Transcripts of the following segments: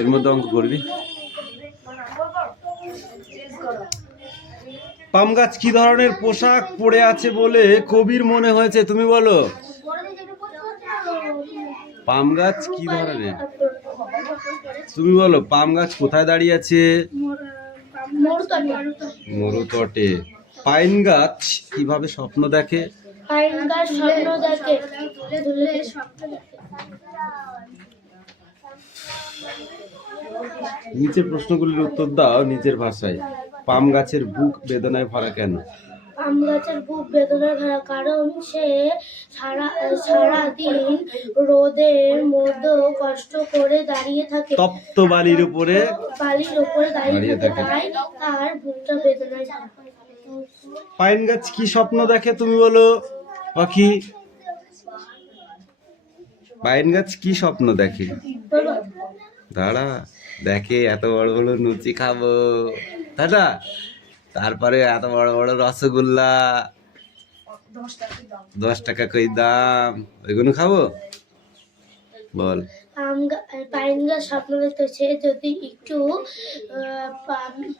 এর মধ্যে অঙ্ক করবি। পাম গাছ কি ধরনের পোশাক পরে আছে বলে কবির মনে হয়েছে? তুমি বলো। পাম গাছ কি ধরনের? তুমি বলো। পাম গাছ কোথায় দাঁড়িয়ে আছে? মরুতটে। পাইন গাছ কিভাবে স্বপ্ন দেখে? পাইন গাছ স্বপ্ন দেখে নিচের প্রশ্নগুলির উত্তর দাও নিজের ভাষায়। পাম গাছের বুক বেদনায় ভরা কেন? পাম গাছের বুক বেদনায় ভরা কারণ সে সারাদিন রোদের মধ্যে কষ্ট করে দাঁড়িয়ে থাকে। তপ্ত বালির উপরে দাঁড়িয়ে থাকে, তাই তার বুকটা বেদনায় ভরা। পাইন গাছ কি স্বপ্ন দেখে? তুমি বলো পাখি। পাইন গাছ কি স্বপ্ন দেখে? দাঁড়া, দেখে এত বড় বড় লুচি খাবো, দাদা, তারপরে এত বড় বড় রসগোল্লা, 10 টাকা কই দাম, ওইগুলো খাবো। বল। পাইন গাছ স্বপ্ন দেখতেছে যদি একটু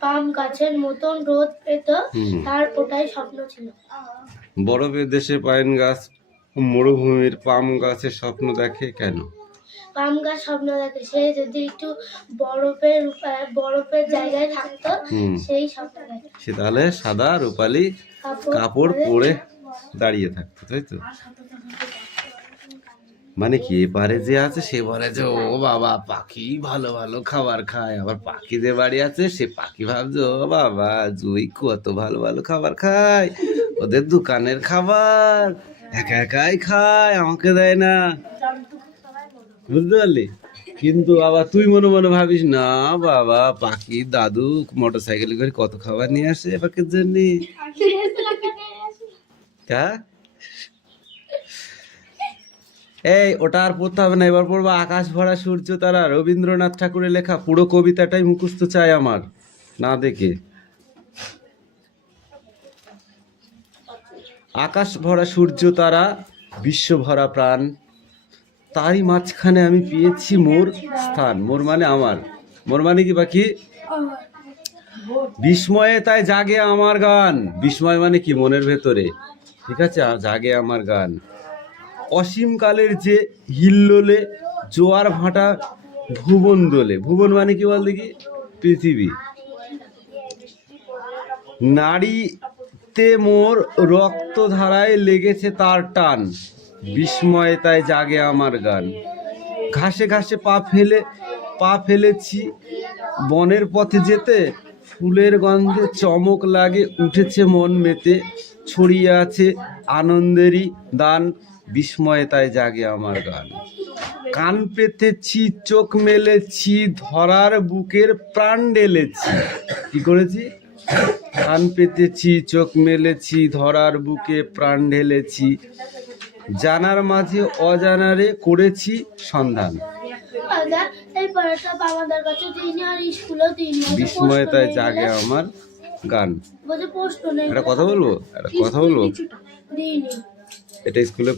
পাম গাছের মতন রোদ পেত, তার ওটাই স্বপ্ন ছিল। বরফের দেশে পাইন গাছ মরুভূমির পাম গাছের স্বপ্ন দেখে কেন? পাম গাছ স্বপ্ন দেখে সে যদি একটু বরফের জায়গায় থাকতো, সেই স্বপ্ন দেখে। সে তাহলে সাদা রূপালী কাপড় পরে দাঁড়িয়ে থাকতো, তাই তো? মানে কি, এপারে যে আছে সে বলে যে ও বাবা পাখি ভালো ভালো খাবার খায়, আবার পাখি যে বাড়ি আছে সে পাখি ভাবছে ও বাবা জুই কত ভালো ভালো খাবার খায়, ওদের দোকানের খাবার একা একাই খায়, আমাকে দেয় না, বুঝতে পারলি? কিন্তু আবার তুই মনে মনে ভাবিস না বাবা পাখি দাদু মোটর সাইকেলে করে কত খাবার নিয়ে আসে পাখির জন্য। এই ওটা আর পড়তে হবে না, এবার পড়বো আকাশ ভরা সূর্য তারা, রবীন্দ্রনাথ ঠাকুরের লেখা। পুরো কবিতাটাই মুখস্থ চাই আমার, না দেখে। আকাশ ভরা সূর্য তারা, বিশ্ব ভরা প্রাণ, তারই মাঝখানে আমি পেয়েছি মোর স্থান। মোর মানে আমার, মোর মানে কি পাখি? বিস্ময়ে তাই জাগে আমার গান। বিস্ময় মানে কি? মনের ভেতরে, ঠিক আছে? জাগে আমার গান। অসীম কালের যে হিল্লোলে জোয়ার ভাটা ভুবন দোলে। ভুবন মানে কি বল দেখি? পৃথিবী। নারীতে মোর রক্ত ধারায় লেগেছে তার টান, বিস্ময়ে তাই জাগে আমার গান। ঘাসে ঘাসে পা ফেলেছি বনের পথে যেতে, ফুলের গন্ধে চমক লাগে উঠেছে মন মেতে, ছড়িয়ে আছে আনন্দেরই দান, বিস্ময়ে তাই জাগে আমার গান। কান পেতেছি চোখ মেলেছি ধরার বুকের প্রাণ ঢেলেছি। কি করেছি? কান পেতেছি চোখ মেলেছি ধরার বুকে প্রাণ ঢেলেছি, জানার মাঝে অজানারে করেছি সন্ধান, বিস্ময়ে তাই জাগে আমার গান। একটা কথা বলবো, এটা স্কুলে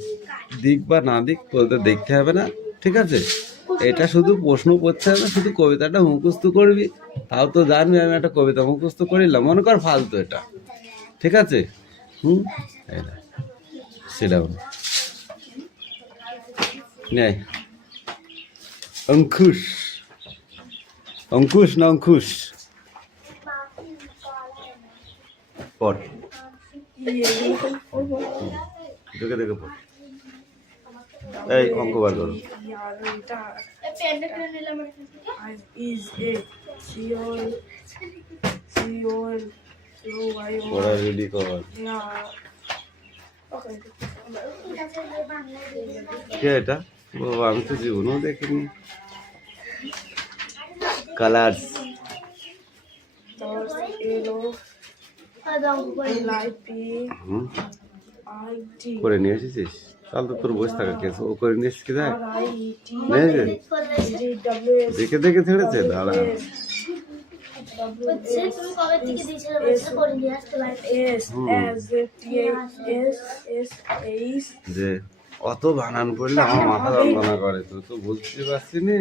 দিক বা না দিক বলতে দেখতে হবে না, ঠিক আছে? এটা শুধু প্রশ্ন পড়তে হবে, শুধু কবিতাটা মুখস্থ করবি, তাও তো জানবি আমি একটা কবিতা মুখস্থ করিলাম, মনে কর ফালতু এটা, ঠিক আছে? সেটা নেই। অঙ্কুশ, অঙ্কুশ না অঙ্কুশ? পড়, দেখে দেখে পড়। এই অঙ্ক বার করো। পড়া রেডি কর। কে এটা? বাবা আমি তো জীবনেও দেখিনি। কালার্স করে নিয়ে এসেছিস? তাহলে তো তোর বসে থাকা কেস, ও করে নিয়ে এসেছিস কি দেখ, দেখে দেখে ছেড়েছে। দাঁড়া, যে অত বানান পড়লে আমার মাথা যন্ত্রণা করে, তুই তো বুঝতে পারছি না।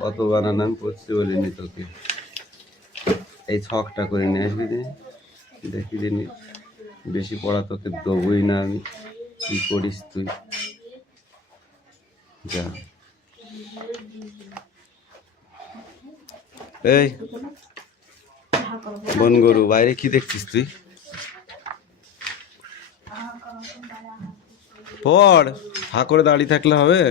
কত বানানো আমি পড়তে বলিনি তোকে। এই ছকটা করে নিয়ে আসবি রে, দেখি দিনি বেশি পড়া তোকে দেবই না আমি, কি করিস তুই যা। এই বন গরু, বাইরে কি দেখছিস তুই? পড়, হা করে দাঁড়িয়ে থাকলে হবে?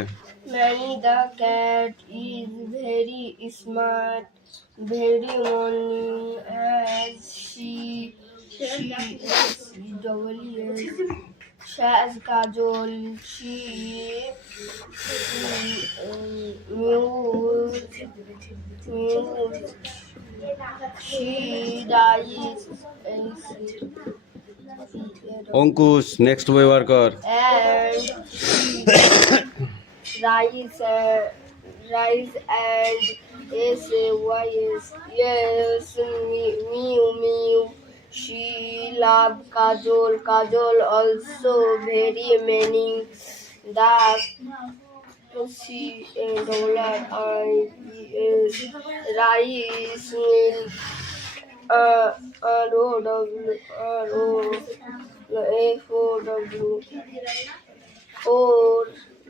Many the cat is very smart, very morning as she has kajol, she dies Ankush next বই বার কর। and rise and yes, mew mew. She love Kajol. Kajol also very many. The she dollar rice milk. R-O-W for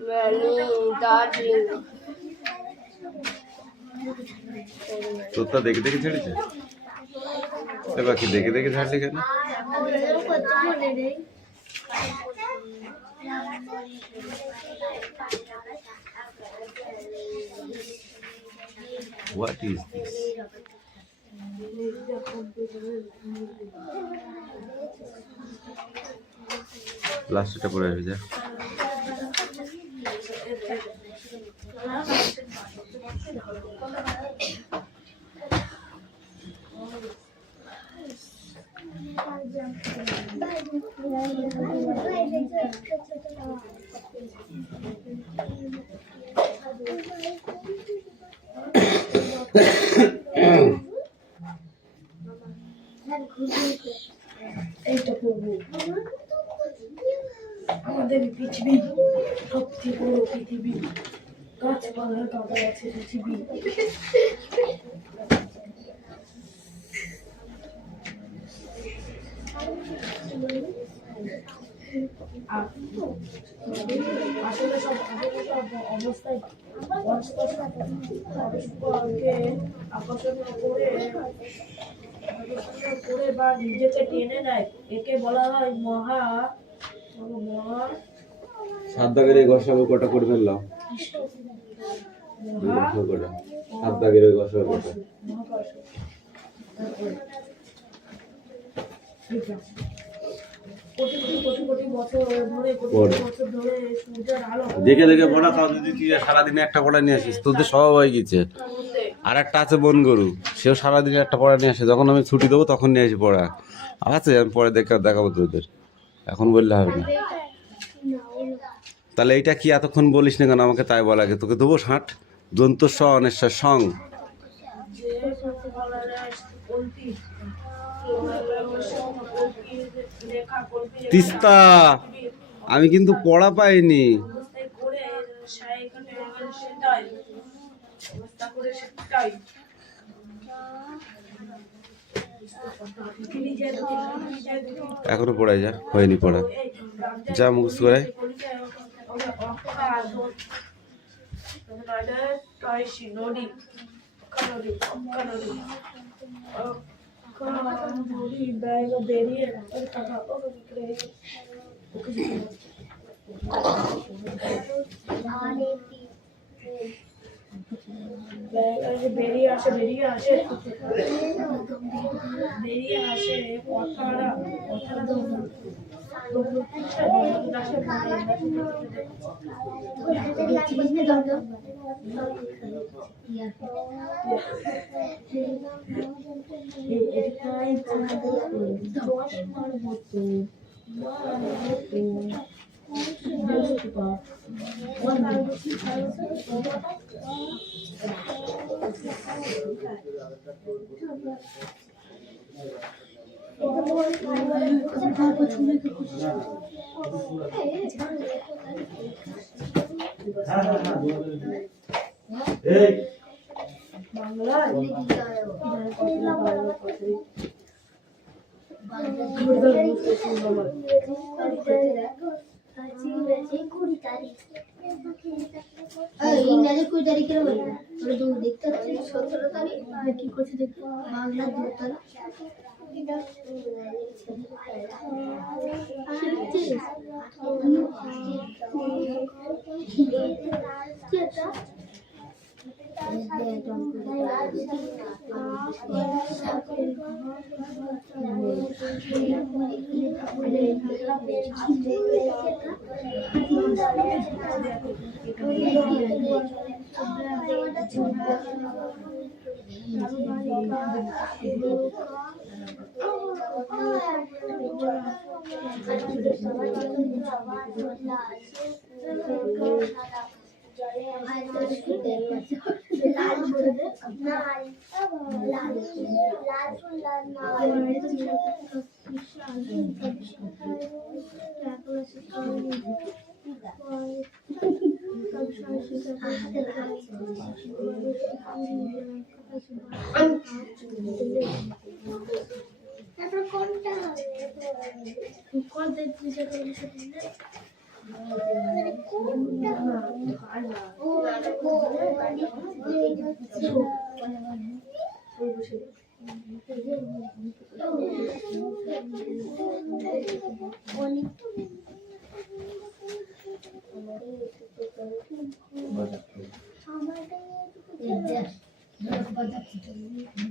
many darling. তোরটা দেখে দেখে ছেড়েছে, এ বাকি দেখে দেখে ছাড়লি কেন? What is this? লাস্টটা পড়ে আসবে যা। আমাদের পৃথিবী সবচেয়ে বড় পৃথিবী, গাছপালা গাদা আছে পৃথিবী। আসলে সব অবস্থায় আকর্ষণীয় করে বা নিজেকে টেনে নেয়, একে বলা হয় মহা। সাত দাগের এই গসাগু কটা করে ফেললাম, সাত দাগের ওই গসাগু কটা। দেখে দেখে পড়া, তাও যদি তুই সারাদিনে একটা পড়া নিয়ে আসিস, তোদের স্বভাব হয়ে গেছে। আর একটা আছে বন গরু, সেও সারাদিনে একটা পড়া নিয়ে আসে, যখন আমি ছুটি দেবো তখন নিয়ে আসি পড়া। আছে আমি পরে দেখাবো তোদের, এখন বললে হবে না। তাহলে এইটা কি এতক্ষণ বলিস না কেন আমাকে? তাই বলা, তোকে দেবো ষাট দন্ত স অনেশ্বর সং। তিস্তা, আমি কিন্তু পড়া পাইনি। এখনো পড়াই যা, হয়নি পড়া, যা মুখস্থ করাই। বেরিয়ে আসে বেরিয়ে আসে বেরিয়ে আসে কথাটা বাংলায় ইংরাজি 20 তারিখের বলে তোরা দূর দেখতে পাচ্ছিস 17 তারিখ কি করছে দেখতে বাংলা 2 তারিখ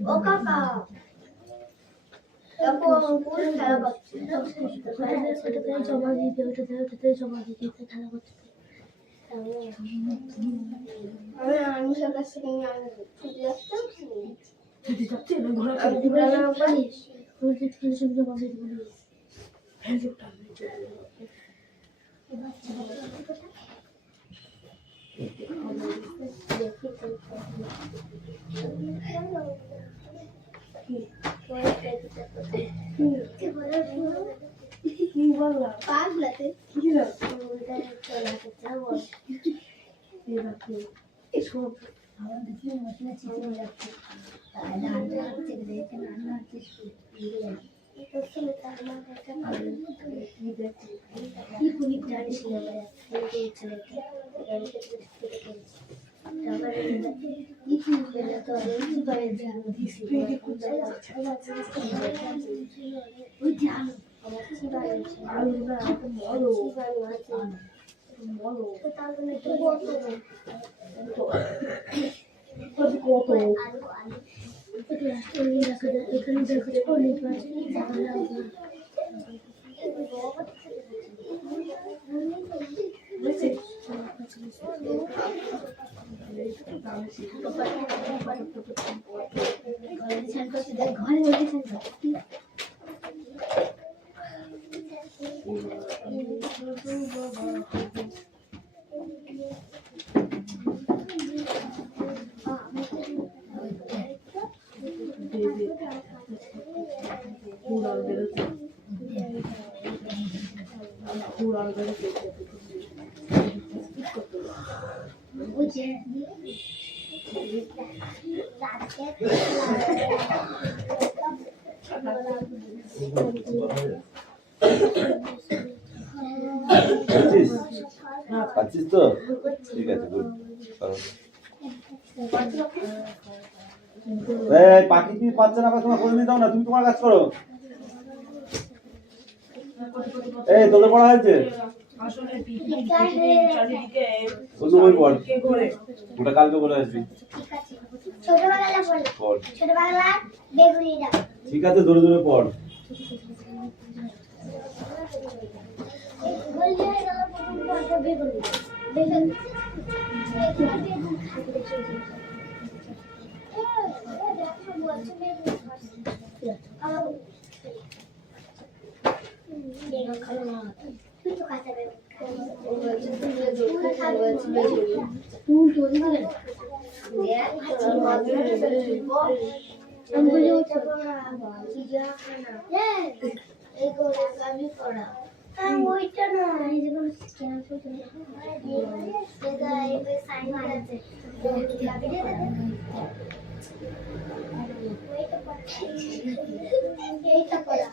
ও কাকা জমা দিতে ওটাতে জমা দিতে খেলা করতে আমি আনুষের কাছ থেকে ছুটি যাচ্ছি জমা দিতে বলি পাগলাতে এসব আমার দেখি মশলা চিকেন যাচ্ছে এখানে পাচ্ছিস তো ঠিক আছে গুড পাখি কি পাচ্ছে না তোমার করে দাও না তুমি তোমার কাজ করো এই তোদের পড়া হয়েছে ওটা কালকে বলে আসবি ঠিক আছে ধরে ধরে পড় ওইটা না এই যে বল ক্যান্সেল করে এটা সাইন আছে এইটা পড়া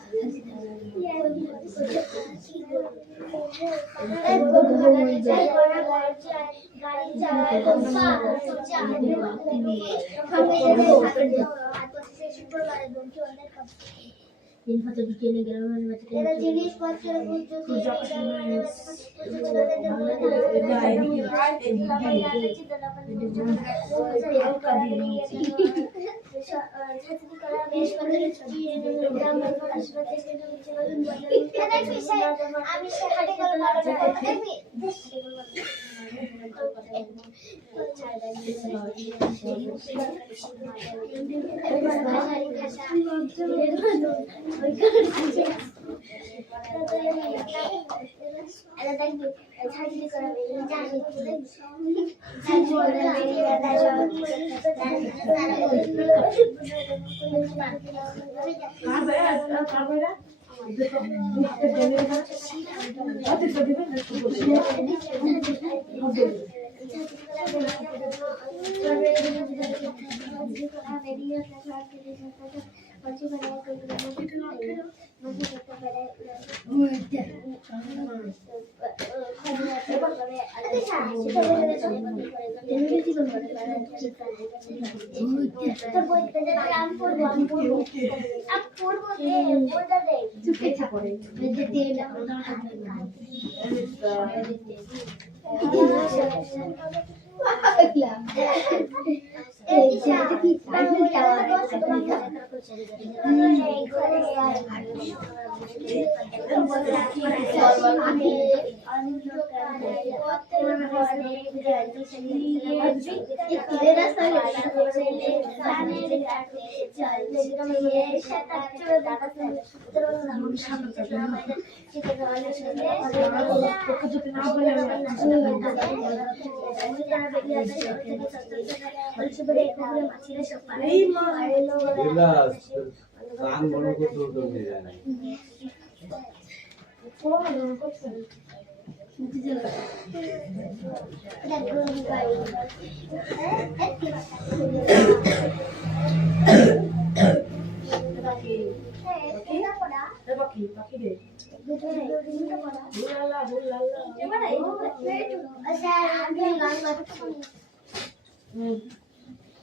কান বড় করতে হতো না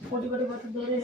কোটি কোটি বছর ধরে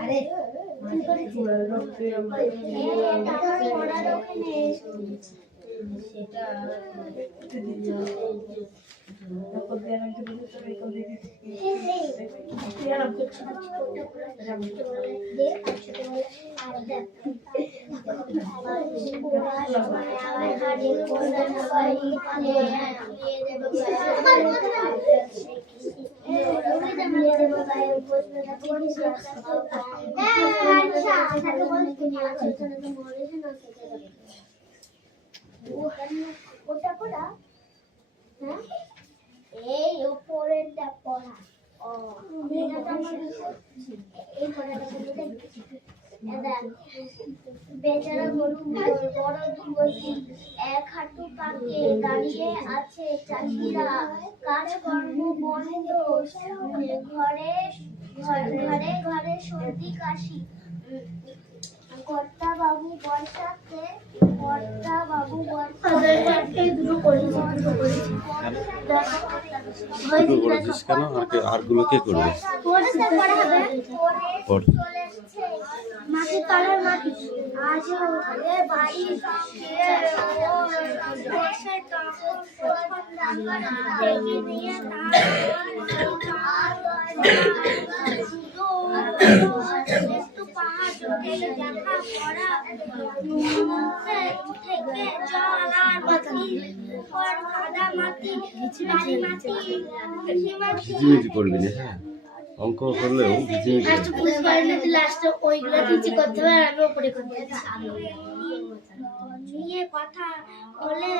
আরে ওটা পড়া হ্যাঁ এই উপরেরটা পড়া ও এই পড়াটা বেচারা গরু বড় দুর্গতি এক হাঁটু পাকে দাঁড়িয়ে আছে চাষিরা কাজকর্ম বন্ধ ঘরে ঘরে ঘরে সর্দি কাশি কর্তা বাবু বর্ষাতে কর্তা বাবু বর্ষাতে দুটো করেছি দুটো করেছিস কেন? আর গুলো কে করবে? মাটির তলার মাটি আজ বাড়ির সঙ্গে ঝিঝিমিঝি করবি না, হ্যাঁ অঙ্ক করলেও ঝিঝিমিঝি ওইগুলো কিছু করতে হবে আমি ওপরে করতে নিয়ে কথা বলে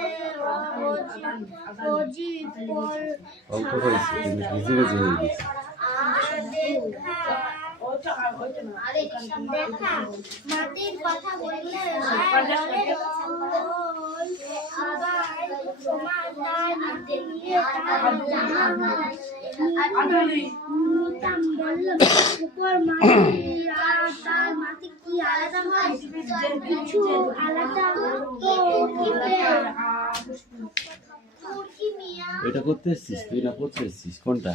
অঙ্ক করেছি কিন্তু ঝিঝিমিঝি হয়ে গেছে। মাটির কথা বললে মাটি কি আলাদা হয় কিছু আলাদা এটা করতে এসছিস তুই না করতে এসছিস? কোনটা?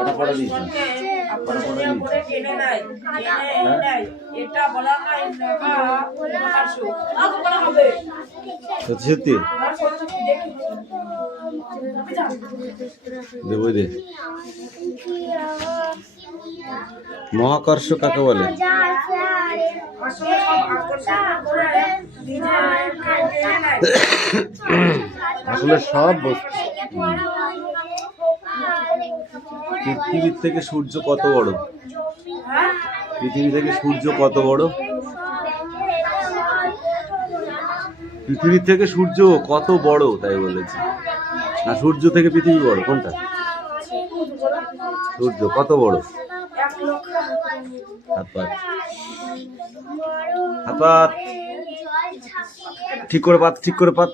ওটা পড়া দিয়েছিস? সত্যি সত্যি দেবো দে। মহাকর্ষ কাকে বলে? আসলে সব বস্তু পৃথিবীর থেকে সূর্য কত বড়? পৃথিবী থেকে সূর্য কত বড়? পৃথিবীর থেকে সূর্য কত বড় তাই বলেছি। না সূর্য থেকে পৃথিবী বড় কোনটা? সূর্য কত বড়? হাত পাত হাত পাত ঠিক করে পাত ঠিক করে পাত।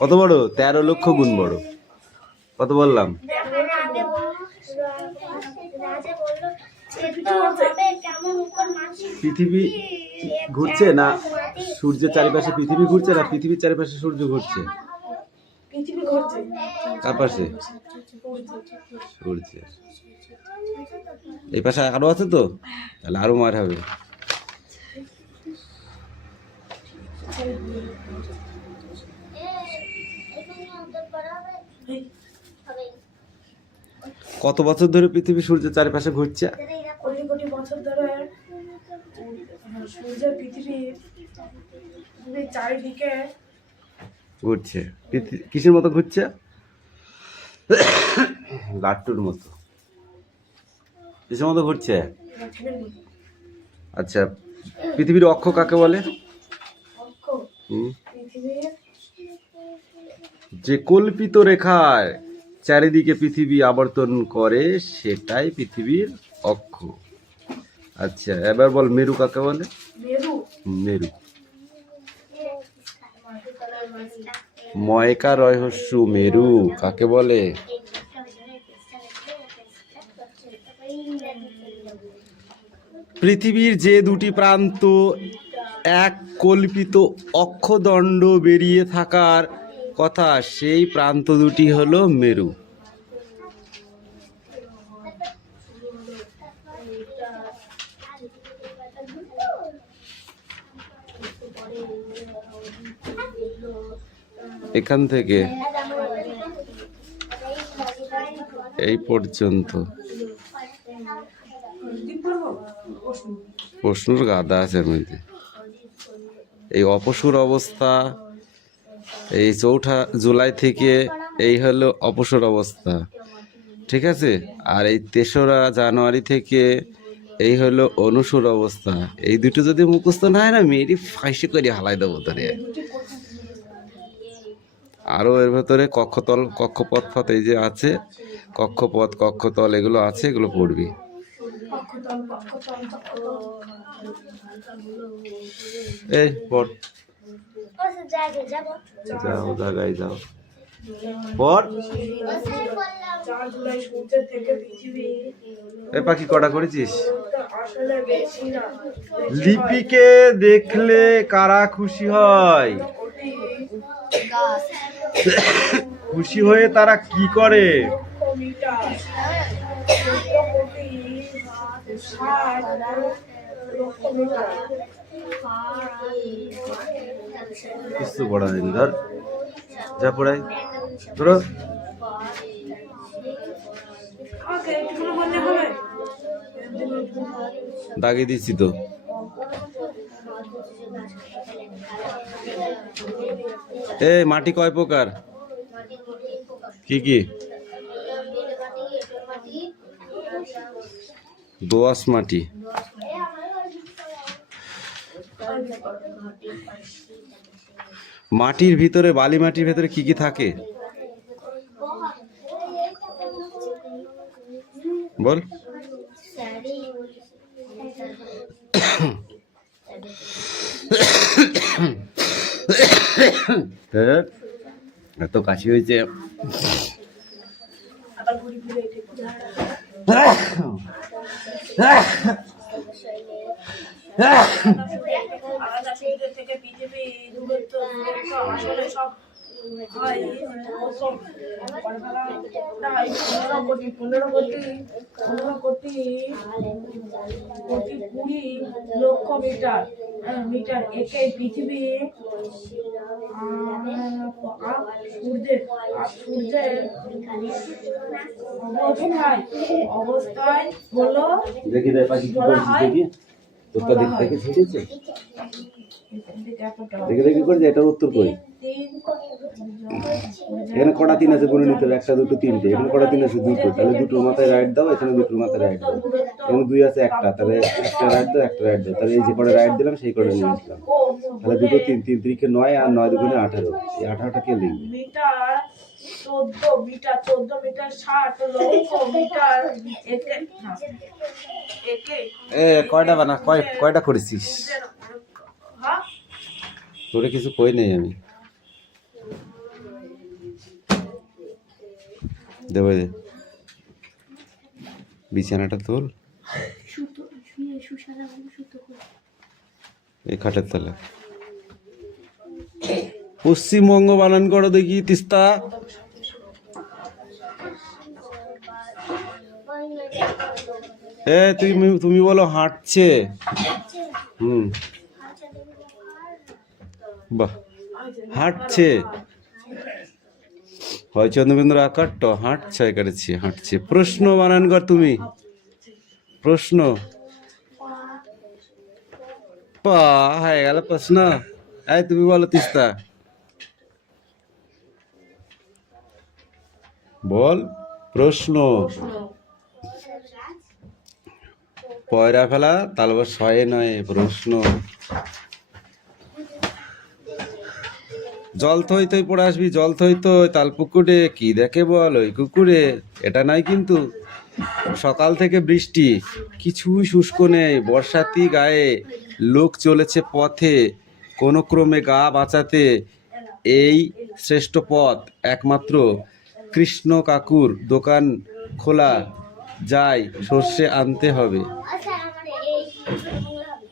কত বড়? 13 লক্ষ গুণ বড়। কত বললাম? পৃথিবী ঘুরছে না সূর্যের চারিপাশে পৃথিবী ঘুরছে, না পৃথিবীর চারিপাশে সূর্য ঘুরছে? কার পাশে? ঘুরছে। এই পাশে আরো আছে তো, তাহলে আরো মার হবে। কত বছর ধরে পৃথিবী সূর্যের চারিপাশে ঘুরছে? কোটি কোটি বছর ধরে সূর্য পৃথিবী চারিদিকে ঘুরছে। কিসের মতো ঘুরছে? লাট্টুর মতো। কিসের মতো ঘুরছে? আচ্ছা, পৃথিবীর অক্ষ কাকে বলে? যে কল্পিত রেখায় চারিদিকে পৃথিবী আবর্তন করে সেটাই পৃথিবীর অক্ষ। আচ্ছা এবার বল মেরু কাকে বলে? মেরু। ময়কা রহস্য মেরু কাকে বলে? পৃথিবীর যে দুটি প্রান্ত এক কল্পিত অক্ষদণ্ড বেরিয়ে থাকার কথা, সেই প্রান্ত দুটি হলো মেরু। এখান থেকে এই পর্যন্ত প্রশ্নর গাদা আছে এর মধ্যে। এই অপসূর অবস্থা, এই 4 জুলাই থেকে এই হলো অপসূর অবস্থা, ঠিক আছে। আর এই 3রা জানুয়ারি থেকে এই হলো অনুসূর অবস্থা। এই দুটো যদি মুখস্থ না হয় না, মেয়েটি ফাঁসি করে হালাই দেবো তোরে। আরও এর ভেতরে কক্ষতল, কক্ষপথ ফত এই যে আছে, কক্ষপথ, কক্ষতল এগুলো আছে, এগুলো পড়বি। এই পড়, যাও জায়গায় যাও, পড়। 4 জুলাই সূর্যের থেকে পৃথিবী এ পাখি কটা করেছিস? আসলে বেশি না। লিপিকে দেখলে কারা খুশি হয়? খুশি হয়ে তারা কি করে? Metre 14,60,00,000 metre. কিছু পড়া হয়নি, ধর যা পড়াই ধরো। আমাকে একটুখানি বললে হবে? দাগিয়ে দিচ্ছি তো। এ মাটি কয় প্রকার? কি কি? দোআঁশ মাটি। মাটির ভিতরে, বালি মাটির ভিতরে কি কি থাকে বল? এত কাশি হয়েছে। আলাদা সূর্যের থেকে পৃথিবী দূরত্ব আসলে সব হয় 15,20,00,000 মিটার। মিটার একে পৃথিবী সূর্যের অবস্থায় হলো বলা হয়। দেখে করে এটার উত্তর কই? এখানে কটা 3 আছে গুনে নিতে হবে, 1 2 3 এখানে কটা 3 আছে 2, তাহলে 2টোর মাথায় রাইট দাও, এখানে 2টোর মাথায় রাইট দাও। এবং 2 আছে 1টা, তাহলে 1টা রাইট দাও, 1টা রাইট দাও। তাহলে এই যে কটা রাইট দিলাম সেই কটা নিয়ে আসলাম। তাহলে 2 3 3 3 9 আর 9 2 18। এই 18টা কে লিখবে? মিটার 14 মিটার 60,00,000 মিটার একে কয়টা বানা, কয়টা করেছিস? হ্যাঁ তোরে কিছু কই নেই আমি। দেবে দে, বিছানাটা তোল, এই খাটের তলা। পশ্চিমবঙ্গ বানান করো দেখি, তিস্তা। তুমি বলো হাঁটছে। বাহ, হাঁটছে হয় চন্দ্রবিন্দুর আকার ট, হাঁটছে করেছি, হাঁটছে। প্রশ্ন বানান কর তুমি, প্রশ্ন। পা হয়ে গেল প্রশ্ন। এই তুমি বলো তিস্তা, বল প্রশ্ন। পয়রা ফেলা তালব 6 নয়, প্রশ্ন। জল থই থই পড়ে আসবি, জল থই থই তাল পুকুরে কি দেখে বল ওই কুকুরে। এটা নয় কিন্তু। সকাল থেকে বৃষ্টি, কিছুই শুষ্ক নেই, বর্ষাতি গায়ে লোক চলেছে পথে, কোনো ক্রমে গা বাঁচাতে এই শ্রেষ্ঠ পথ একমাত্র কৃষ্ণ কাকুর দোকান খোলা, যাই সর্ষে আনতে হবে। আচ্ছা আমার এই ছোট বাংলা হবে।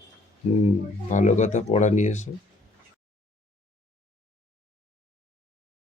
ভালো কথা, পড়া নিয়ে এসো।